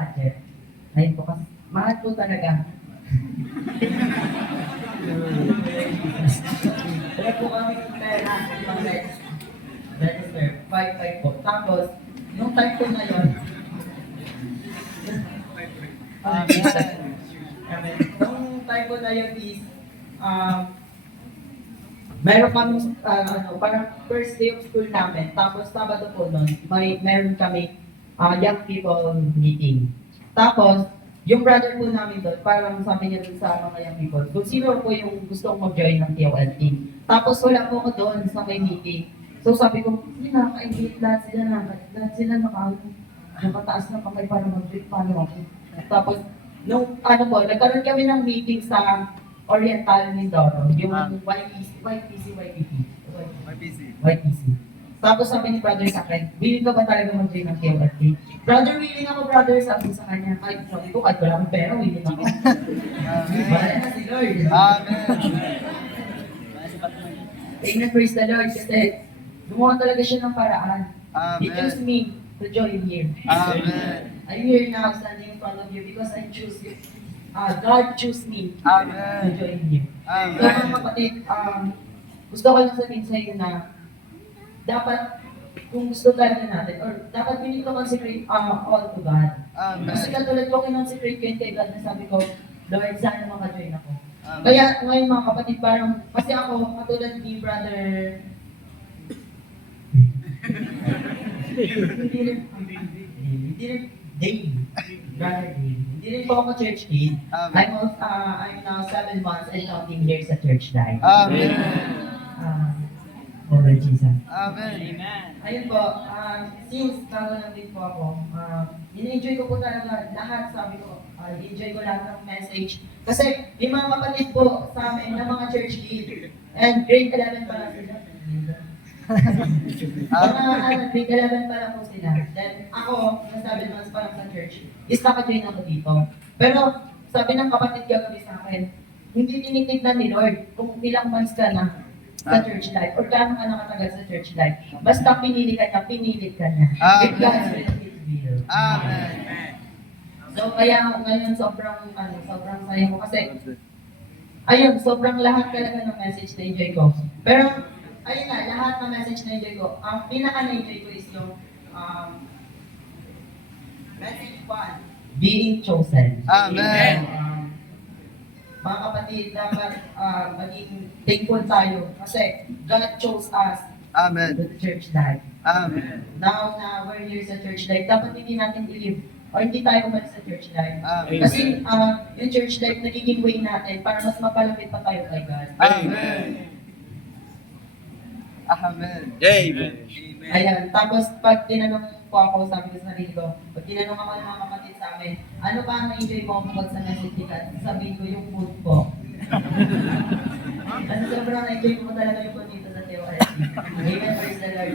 budget. Ayun po kasi, mahal po talaga. Kaya po kami pera, ibang register, 5-5 po. Tapos, nung time po na yun, nung time po na yun is, meron kami, parang first day of school namin, tapos Sabado po nun, meron kami young people meeting. Tapos, yung brother po namin doon, parang sabi niya doon sa mga young people, kung sino po yung gusto kong mag-join ng TOLT. Tapos wala po ako doon sa may meeting. So sabi ko, hindi nakaka-invite lahat sila nakataas na kamay para mag-join paano ako. Tapos, nung nagkaroon kami ng meeting sa Oriental Mindoro, yung YPC. Tapos sabi ni brother sa akin, willing ka ba talaga mag-join ng TOLT? Brother, willing ako, brother, sabi sa kanya. Kahit sabi ko, kahit wala akong pera, willing ako. Wala na si Lord. Amen. Amen, praise the Lord. Kasi gumawa talaga siya ng paraan. Amen. He chose me to join here. Amen. I'm here now standing in front of you because I choose you. God chose me Amen. to join here. Amen. So mga kapatid, gusto ko lang sabihin sa iyo na dapat kung gusto talaga natin, or dapat we need to consecrate all to God. Amen. Kasi katulad ko kinonsecrate ko yung kay God na sabi ko, Lord, sana maka-join ako. Amen. Kaya ngayon mga kapatid, parang, kasi ako, katulad ni brother, hindi rin po ako church kid. Amen. I'm now 7 months and counting here sa church life. Amen. Oh Lord Jesus. Amen. Ayun po, since bago lang din po ako, in-enjoy ko po talaga lahat, sabi ko, enjoy ko lahat ng message. Kasi yung mga kapatid po sa amin na mga church kid, and grade 11 pa lang sila. Grade 11 pa lang po sila. Then ako, na 7 months pa lang sa church, is naka-join ako dito. Pero sabi ng kapatid kagabi sa akin, hindi tinitignan ni Lord kung ilang months ka na sa church life or gaano ka nakatagal sa church life. Basta pinili ka niya. With God's will. Amen. So kaya ngayon sobrang saya ko kasi ayun, sobrang lahat talaga ng message na enjoy ko. Pero ayun nga, lahat ng message na enjoy ko, ang pinaka na-enjoy ko is yung message 1, being chosen. Amen. Mga kapatid, dapat maging thankful tayo kasi God chose us Amen. to the church life. Amen. Now na we're here sa church life, dapat hindi natin i-live or hindi tayo umalis sa church life. Amen. Kasi yung church life, nagiging way natin para mas mapalapit pa tayo kay God. Amen. Amen. Amen. Ayan, tapos pag tinanong po ako, sabi ko sa sarili ko, pag tinanong ako ng mga kapatid sa amin, ano ba ang na-enjoy mo bukod sa message ni God? Sabihin ko yung food po. Kasi sobrang na-enjoy ko talaga yung food dito sa TOLT. Amen, praise the Lord.